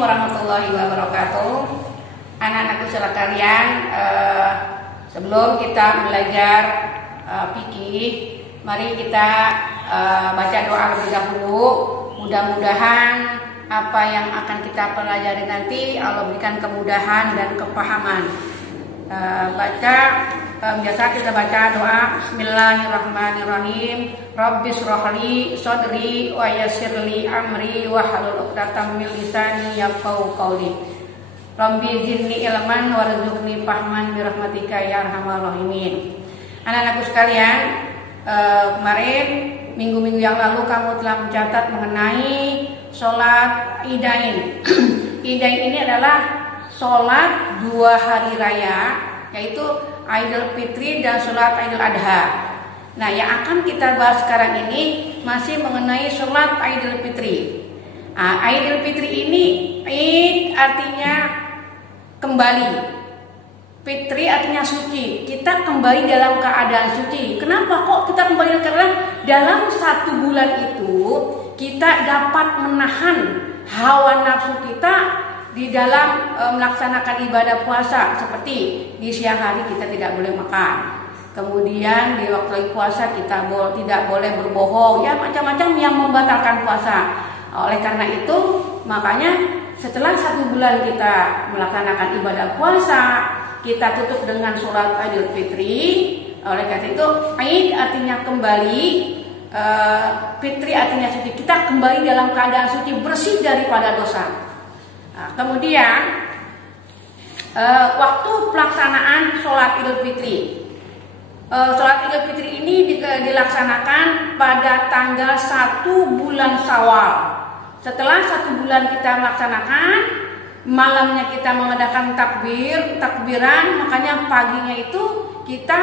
warahmatullahi wabarakatuh. Anak-anakku sekalian, sebelum kita belajar fikih, mari kita baca doa lebih dahulu. Mudah-mudahan apa yang akan kita pelajari nanti Allah berikan kemudahan dan kepahaman. Biasa kita baca doa Bismillahirrahmanirrahim. Rabbis rohli sodri wa yassirli amri wa halul uqdatam min lisani yafqahu qawli. Rabbi zidni ilman warzuqni fahman birahmatika ya arhamar rahimin. Anak-anakku sekalian, kemarin minggu-minggu yang lalu kamu telah mencatat mengenai sholat Idain. Idain ini adalah sholat 2 hari raya, yaitu Idul Fitri dan sholat Idul Adha. Nah, yang akan kita bahas sekarang ini masih mengenai sholat Idul Fitri. Idul Fitri ini Id artinya kembali, Fitri artinya suci. Kita kembali dalam keadaan suci. Kenapa kok kita kembali? Karena dalam 1 bulan itu kita dapat menahan hawa nafsu kita di dalam melaksanakan ibadah puasa. Seperti di siang hari kita tidak boleh makan, kemudian di waktu puasa kita tidak boleh berbohong, ya macam-macam yang membatalkan puasa. Oleh karena itu, makanya setelah 1 bulan kita melaksanakan ibadah puasa, kita tutup dengan sholat Idul Fitri. Oleh karena itu, Id artinya kembali, Fitri artinya suci. Kita kembali dalam keadaan suci, bersih daripada dosa. Kemudian waktu pelaksanaan sholat Idul Fitri. Sholat Idul Fitri ini dilaksanakan pada tanggal 1 bulan Syawal. Setelah 1 bulan kita melaksanakan, malamnya kita mengadakan takbiran, makanya paginya itu kita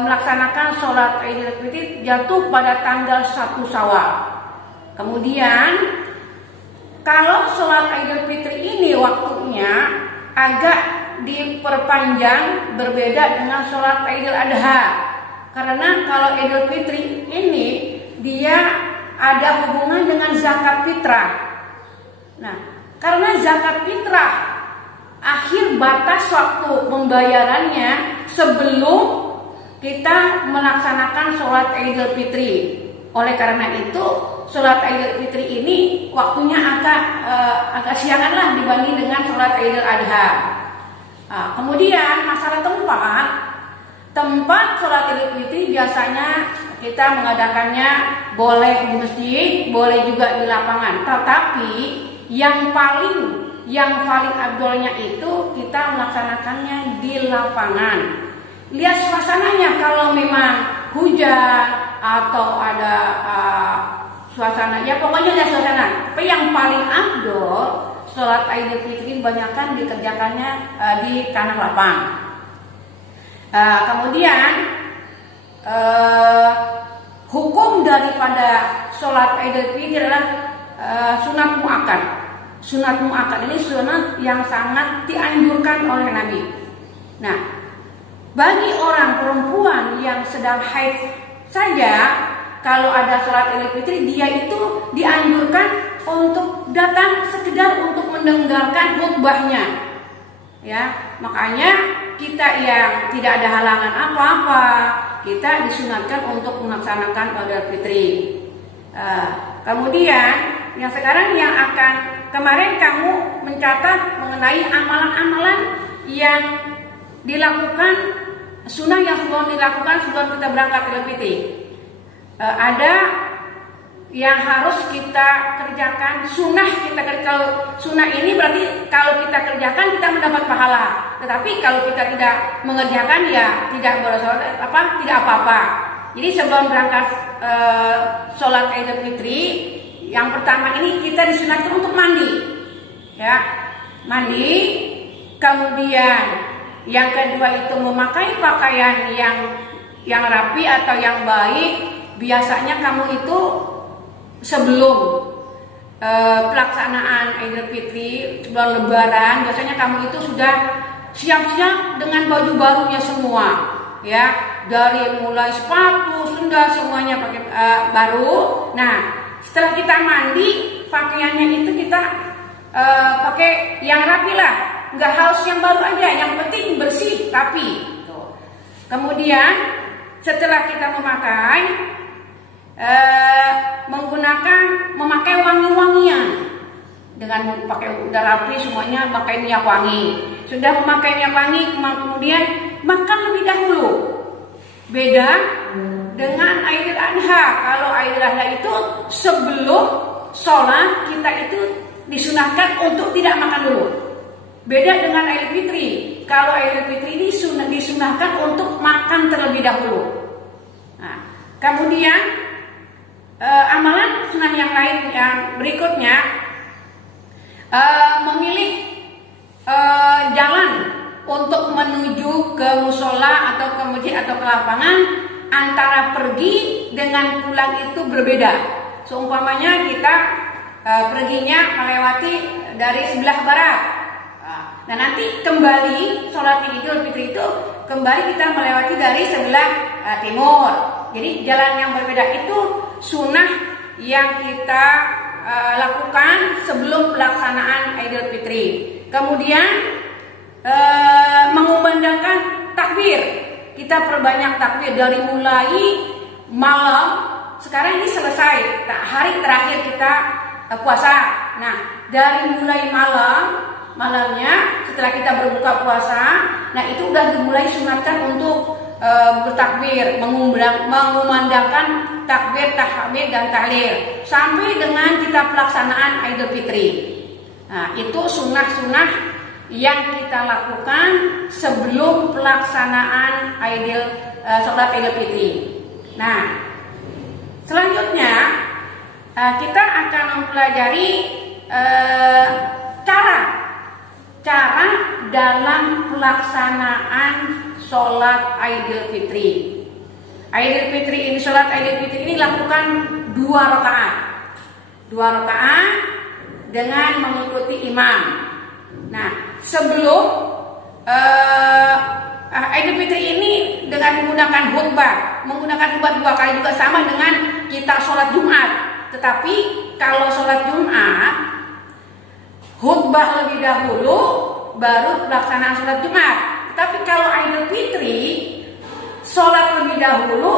melaksanakan sholat Idul Fitri jatuh pada tanggal 1 Syawal. Kemudian kalau sholat Idul Fitri ini waktunya agak diperpanjang, berbeda dengan sholat Idul Adha. Karena kalau Idul Fitri ini dia ada hubungan dengan zakat fitrah. Nah, karena zakat fitrah akhir batas waktu pembayarannya sebelum kita melaksanakan sholat Idul Fitri. Oleh karena itu, sholat Idul Fitri ini waktunya agak siangan lah dibanding dengan sholat Idul Adha. Kemudian masalah tempat sholat Idul Fitri biasanya kita mengadakannya boleh di masjid, boleh juga di lapangan. Tetapi yang paling abdolnya itu kita melaksanakannya di lapangan. Lihat suasananya, kalau memang hujan atau ada suasana, ya pokoknya lihat suasana. Tapi yang paling abdol sholat Idul Fitri banyakkan dikerjakannya di tanah lapang. Kemudian hukum daripada sholat Idul Fitri adalah sunat muakkad. Sunat muakkad ini sunat yang sangat dianjurkan oleh Nabi. Nah, bagi orang perempuan yang sedang haid saja, kalau ada sholat Idul Fitri, dia itu dianjurkan untuk datang sekedar untuk mendengarkan khutbahnya. Ya, makanya kita yang tidak ada halangan apa-apa, kita disunatkan untuk melaksanakan Idul Fitri. Kemudian yang sekarang kemarin kamu mencatat mengenai amalan-amalan yang dilakukan, sunnah yang sebelum dilakukan sebelum kita berangkat Idul Fitri. Ada yang harus kita kerjakan, sunnah kita kerjakan. Kalau sunnah ini berarti kalau kita kerjakan kita mendapat pahala. Tetapi kalau kita tidak mengerjakan, ya tidak boleh sholat, tidak apa-apa. Jadi sebelum berangkat sholat Idul Fitri, yang pertama ini kita disunatkan untuk mandi, ya, mandi. Kemudian yang kedua itu memakai pakaian yang rapi atau yang baik. Biasanya kamu itu sebelum pelaksanaan Idul Fitri, sebelum Lebaran, biasanya kamu itu sudah siap-siap dengan baju barunya semua, ya, dari mulai sepatu, sendal, semuanya pakai baru. Nah, setelah kita mandi, pakaiannya itu kita pakai yang rapi lah, nggak harus yang baru aja, yang penting bersih rapi. Kemudian setelah kita memakai wangi-wangian, dengan pakai udah rapi semuanya, pakai minyak wangi. Sudah memakai minyak wangi, kemudian makan lebih dahulu. Beda dengan Aidil Adha. Kalau Aidil Adha itu sebelum sholat kita itu disunahkan untuk tidak makan dulu. Beda dengan Aidil Fitri. Kalau Aidil Fitri ini disunahkan untuk makan terlebih dahulu. Nah, kemudian amalan sunnah yang lain yang berikutnya, memilih jalan untuk menuju ke musola atau ke masjid atau ke lapangan. Antara pergi dengan pulang itu berbeda. Seumpamanya kita perginya melewati dari sebelah barat, nah nanti kembali sholat Idul Fitri itu kembali kita melewati dari sebelah timur. Jadi jalan yang berbeda itu sunnah yang kita lakukan sebelum pelaksanaan Idul Fitri. Kemudian mengumandangkan takbir. Kita perbanyak takbir dari mulai malam. Sekarang ini selesai, hari terakhir kita puasa. Nah, dari mulai malamnya setelah kita berbuka puasa, nah itu udah dimulai sunatkan untuk bertakbir, mengumandangkan takbir, tahmid dan tahlil sampai dengan kita pelaksanaan Idul Fitri. Nah, itu sunnah-sunnah yang kita lakukan sebelum pelaksanaan sholat Idul Fitri. Nah, selanjutnya kita akan mempelajari cara dalam pelaksanaan sholat Idul Fitri. Idul Fitri ini, sholat Idul Fitri ini lakukan 2 rakaat dengan mengikuti imam. Nah, sebelum Idul Fitri ini dengan menggunakan khutbah 2 kali juga sama dengan kita sholat Jumat. Tetapi kalau sholat Jumat khutbah lebih dahulu baru pelaksanaan sholat Jumat. Tapi kalau Idul Fitri sholat lebih dahulu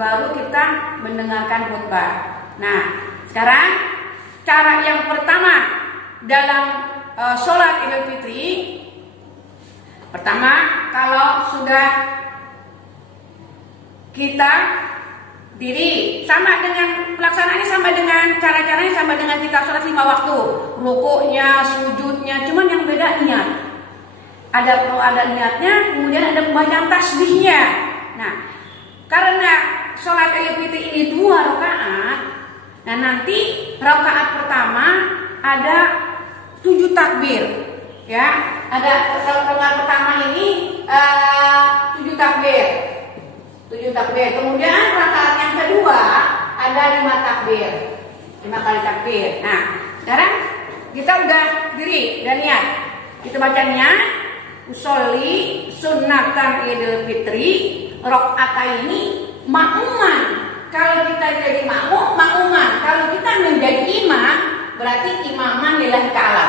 baru kita mendengarkan khutbah. Nah, sekarang cara yang pertama dalam sholat Idul Fitri, pertama kalau sudah kita diri, sama dengan pelaksanaannya, sama dengan cara-caranya sama dengan kita sholat 5 waktu, rukuknya, sujudnya, cuman yang beda niat. Ada niatnya, kemudian ada pembacaan tasbihnya. Nah, karena sholat Idul Fitri ini 2 rakaat, nah nanti rakaat pertama ada 7 takbir, ya. Ada rakaat pertama ini 7 takbir. Kemudian rakaat yang kedua ada 5 takbir, 5 kali takbir. Nah, sekarang kita udah diri dan niat. Kita baca niat, usolli sunnatan Idul Fitri rakaataini makmuman. Kalau kita jadi makmuman. Kalau kita menjadi imam, berarti imaman lillahi ta'ala.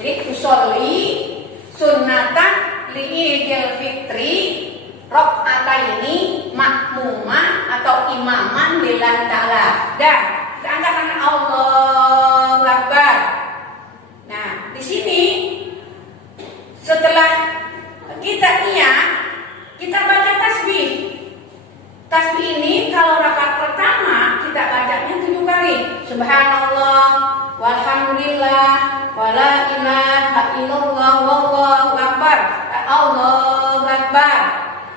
Jadi usolli sunnatan Idul Fitri rakaataini makmuman atau imaman lillahi ta'ala. Dan kita angkat tangan, Allahu Akbar. Nah, di sini setelah kita niat, kita baca tasbih. Tasbih ini kalau rakaat pertama kita bacanya 7 kali. Subhanallah, walhamdulillah, wala ilaha illallah, wallahu akbar, Allahu akbar.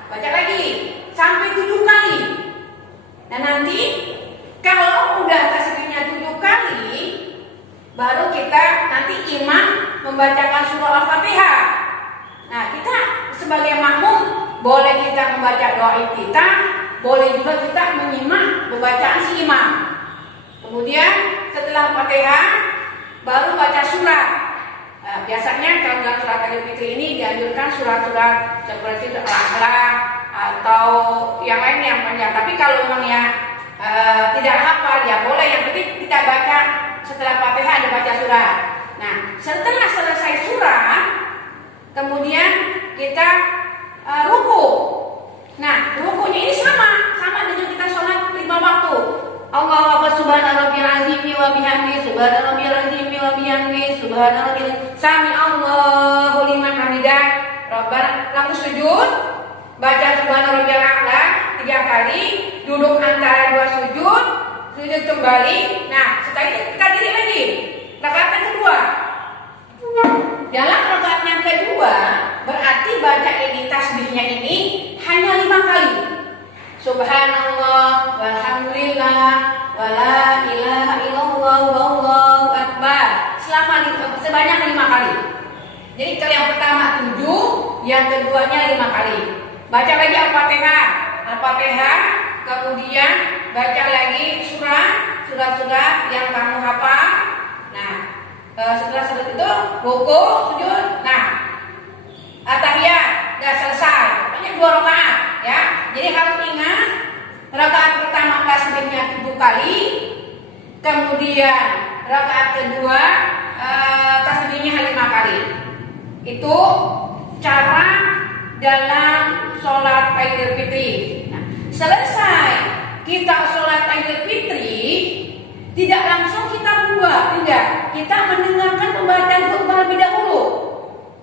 Baca lagi sampai 7 kali. Nah, nanti kalau udah tasbihnya 7 kali, baru kita nanti imam membacakan surah Al-Fatihah. Nah, kita sebagai makmum boleh kita membaca doa kita, boleh juga kita menyimak pembacaan si imam. Kemudian setelah Fatihah baru baca surat. Biasanya kalau dalam surat Idul Fitri ini dianjurkan surat-surat seperti Al-Alaq atau yang lain yang panjang. Tapi kalau memangnya tidak hafal ya boleh, yang penting kita baca setelah Fatihah ada baca surat. Nah, setelah Kemudian kita ruku. Nah, rukunya ini sama dengan kita sholat 5 waktu. Allahu akbar subhana rabbiyal azim wa bihamdi subhana rabbiyal azim wa bihamdi subhana rabbiyal sami Allahu liman hamidah. Rabbana lalu sujud, baca subhana rabbiyal a'la 3 kali, duduk antara 2 sujud kembali. Nah, setelah itu kita diri lagi. Rakaat yang kedua. Dalam rakaat yang kedua berarti baca ini tasbihnya ini hanya 5 kali. Subhanallah walhamdulillah wala ilaha illallah wallahu akbar sebanyak 5 kali. Jadi kalau yang pertama 7, yang keduanya 5 kali. Baca lagi Al-Fatihah, kemudian baca lagi surat-surat yang kamu hafal. Nah, setelah itu ruku, sujud. Nah, at-tahiyat sudah selesai. Hanya 2 rakaat ya. Jadi harus ingat rakaat pertama tasbihnya 7 kali. Kemudian rakaat kedua tasbihnya 5 kali. Itu cara dalam sholat Idul Fitri. Nah, selesai kita sholat Idul Fitri, tidak langsung kita buat, tidak. Kita mendengarkan pembacaan khutbah lebih dahulu.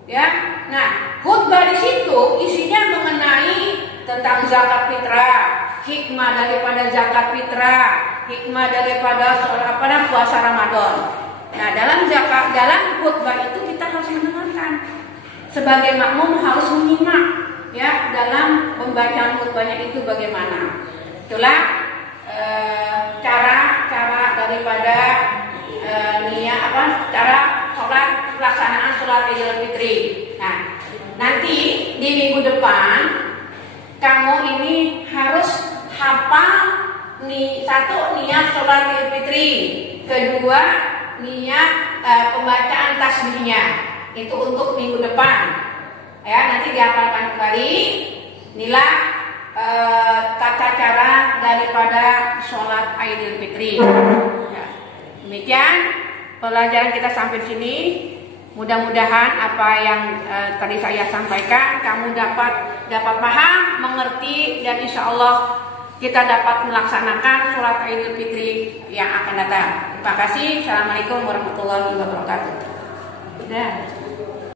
Ya. Nah, khutbah di situ isinya mengenai tentang zakat fitrah, hikmah daripada zakat fitrah, hikmah daripada puasa Ramadan. Nah, dalam khutbah itu kita harus mendengarkan. Sebagai makmum harus menyimak ya dalam pembacaan khutbahnya itu bagaimana. Itulah cara daripada cara pelaksanaan sholat Idul Fitri. Nah, nanti di minggu depan kamu ini harus hafal satu niat sholat Idul Fitri, kedua niat pembacaan tasbihnya. Itu untuk minggu depan. Ya, nanti dihafalkan kembali. Inilah tata cara daripada sholat Idul Fitri. Ya. Demikian pelajaran kita sampai sini. Mudah-mudahan apa yang tadi saya sampaikan kamu dapat paham, mengerti, dan insya Allah kita dapat melaksanakan sholat Idul Fitri yang akan datang. Terima kasih. Assalamualaikum warahmatullahi wabarakatuh. Udah.